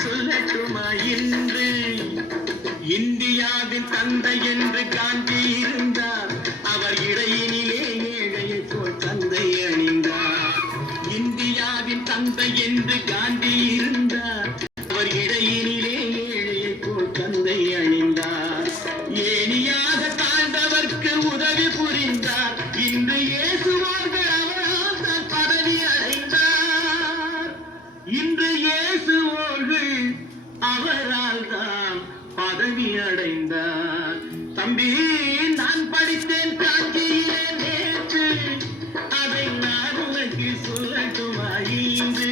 சொல்லட்டுமா இன்று இந்தியாவின் தந்தை என்று காந்தி இருந்தார். அவர் இடையினிலே ஏழையை போல் தந்தை அணிந்தார். இந்தியாவின் தந்தை என்று காந்தி இருந்தார். அவர் இடையினிலே ஏழையை போல் தந்தை அணிந்தார். ஏனியாக தாழ்ந்தவர்க்கு உதவி புரிந்தார். இன்று இயேசுவார்கள் அவரால் தான் பதவி அடைந்தார். இன்று இயேசுவோர்கள் அவரால் தான் பதவி அடைந்தார். தம்பி, நான் படித்தேன் காஞ்சியிலே நேற்று, அதை நான் உனக்கு சொல்லட்டுமா இன்று?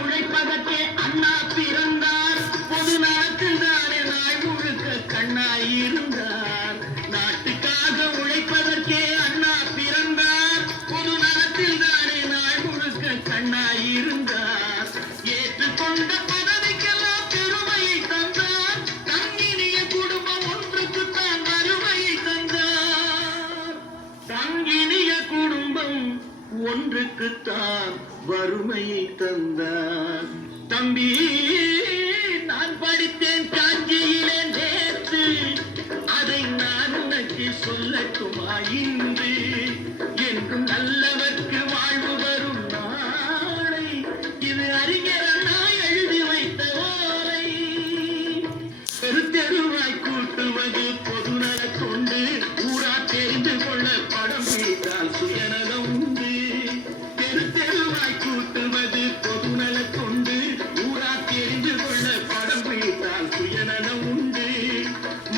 உழைப்பதற்கே அண்ணா பிறந்தார். பொது நாட்டில் தானே நாள் முழுக்க கண்ணாயிருந்தார். நாட்டுக்காக உழைப்பதற்கே அண்ணா பிறந்தார். பொது நலத்தில் தானே நாள் முழுக்க கண்ணாயிருந்தார். ஏற்றுக்கொண்ட பதவிக்கெல்லாம் பெருமையை தந்தார். தங்கினிய குடும்பம் ஒன்றுக்குத்தான் வறுமையை தந்தார். தங்கினிய குடும்பம் ஒன்றுக்குத்தான் வறுமையை தந்தார். தம்பி, நான் படித்தேன் காஞ்சியிலே நேற்று, அதை நான் உனக்கு சொல்லட்டுமா இன்று? என்றும் நல்லவர்க்கு வாழ்வு வரும் நாளை, இது அறிஞர் அண்ணா எழுதி வைத்த ஓலை. தெருவாய் கூட்டுவது பொதுநல கொண்டு, ஊரா தெரிந்து கொள்ள படம் பிடித்தால் சுயநலம் உண்டு. தெருவாய் கூட்டுவது பொதுநல கொண்டு, ஊரா தெரிந்து கொள்ள படம் பிடித்தால் சுயநலம் உண்டு.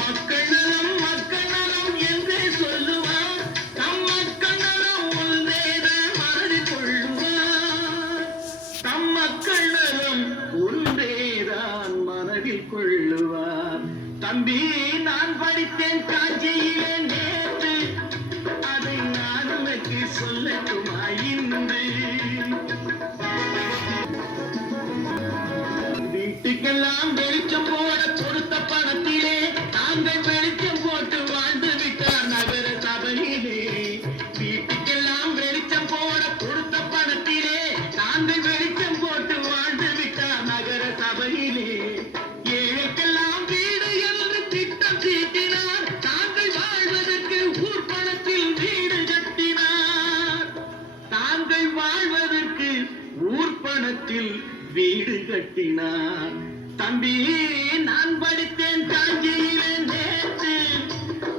மக்கள் நலம் மக்கள் நலம் என்றே சொல்லுவார். தம் மக்கள் நலம் ஒன்றேதான் மனதில் கொள்ளுவார். தம் மக்கள் நலம் ஒன்றேதான் மனதில் கொள்ளுவார். தம்பி, நான் படித்தேன் காஞ்சியிலே நேற்று, அதை நான் உனக்கு சொல்லட்டுமா இன்று? வீட்டுக்கெல்லாம் வெளிச்சம் போட கொடுத்த பணத்திலே தாங்கள் வெளிச்சம் போட்டு வாழ்ந்து விட்டார் நகர சபையிலே. வீட்டுக்கெல்லாம் வெளிச்சம் போட கொடுத்த பணத்திலே தாங்கள் வெளிச்சம் போட்டு வாழ்ந்து விட்டார் நகர சபையிலே. ஏழைக்கெல்லாம் வீடு என்று திட்டம் தீட்டினார். தாங்கள் வாழ்வதற்கு ஊர் பணத்தில் வீடு கட்டினார். தாங்கள் வாழ்வதற்கு ஊர் பணத்தில் வீடு கட்டினார். தம்பி, நான் படித்தேன் காஞ்சியிலே நேற்று,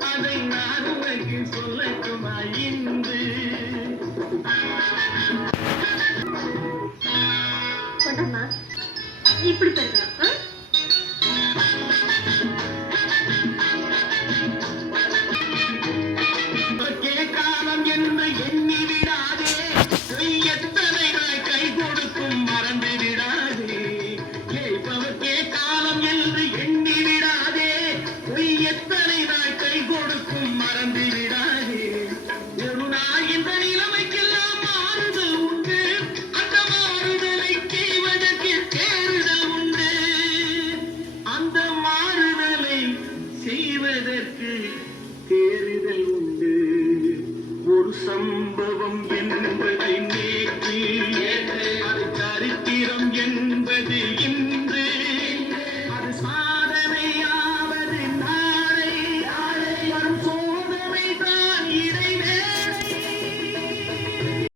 அதை நான் உனக்கு சொல்லட்டுமா இன்று? இப்படி பெருக்கலாம். காலம் என்று எண்ணி விடாதே, எத்தனை நாள் கை கொடுக்கும் மறந்து விடாதே. ஏய்பவர்க்கே காலம் என்று எண்ணி விடாதே, எத்தனை நாள் கை கொடுக்கும் மறந்து விடாதே. ஒரு நாள் இந்த நிலைமைக்கெல்லாம் மாறுதல் உண்டு. அந்த மாறுதலை செய்வதற்கு தேறுதல் உண்டு. அந்த மாறுதலை செய்வதற்கு தேறுதல் உண்டு. ஒரு சம்பவம் என்பதை நேற்று, அது சரித்திரம் என்பது இன்று.